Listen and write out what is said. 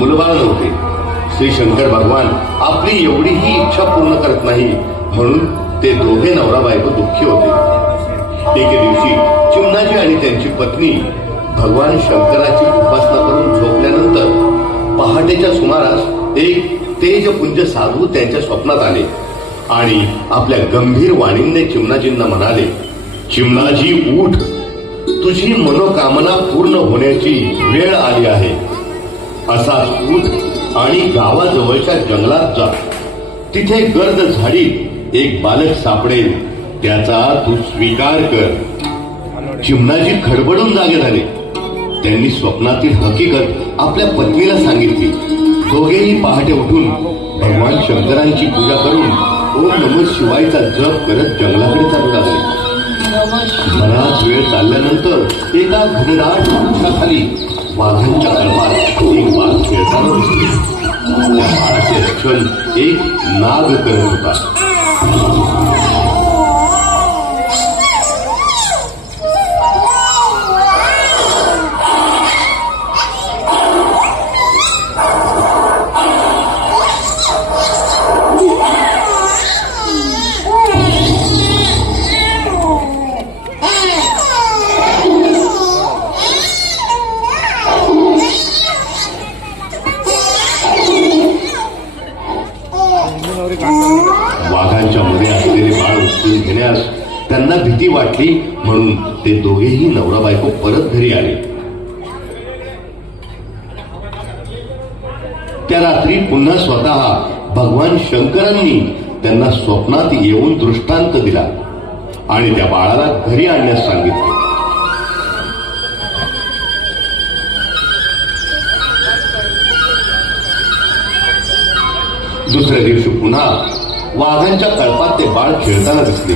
मुलबाळ नव्हते. श्री शंकर भगवान आपली एवढीही इच्छा पूर्ण करत नाही म्हणून ते दोघे नवरा बायको दुःखी होते. एके दिवशी चिमणाजी आणि त्यांची पत्नी भगवान शंकराची उपासना करून झोपल्यानंतर पहाटेच्या सुमारास एक तेजपुंज साधू त्यांच्या स्वप्नात आले आणि आपल्या गंभीर वाणीने चिमणाजींना म्हणाले, चिमणाजी उठ, तुझी मनोकामना पूर्ण होण्याची वेळ आली आहे. असाच उठ आणि गावाजवळच्या जंगलात जा. तिथे गर्द झाडीत एक बालक सापडेल, त्याचा तू स्वीकार कर. चिमणाजी खडबडून जागे झाले. त्यांनी स्वप्नातील हकीकत आपल्या पत्नीला सांगितली. दोघेही पहाटे उठून भगवान शंकरांची पूजा करून ओम नमः शिवायचा जप करत जंगलाकडे चालू लागले. बराच वेळ चालल्यानंतर एका घनदाट वृक्षाखाली वाघांच्या कळपात एक वाघ खेळताना दिसले. त्या बाळाचे रक्षण एक नाग करत होता. वाघांच्या मध्ये असलेले बाळ उचलून घेण्यास त्यांना भीती वाटली म्हणून ते दोघेही नवरा बायको परत घरी आले. त्या रात्री पुन्हा स्वतः भगवान शंकरांनी त्यांना स्वप्नात येऊन दृष्टांत दिला आणि त्या बाळाला घरी आणण्यास सांगितले. दुसऱ्या दिवशी पुन्हा वाघांच्या कळपात ते बाळ खेळताना दिसले.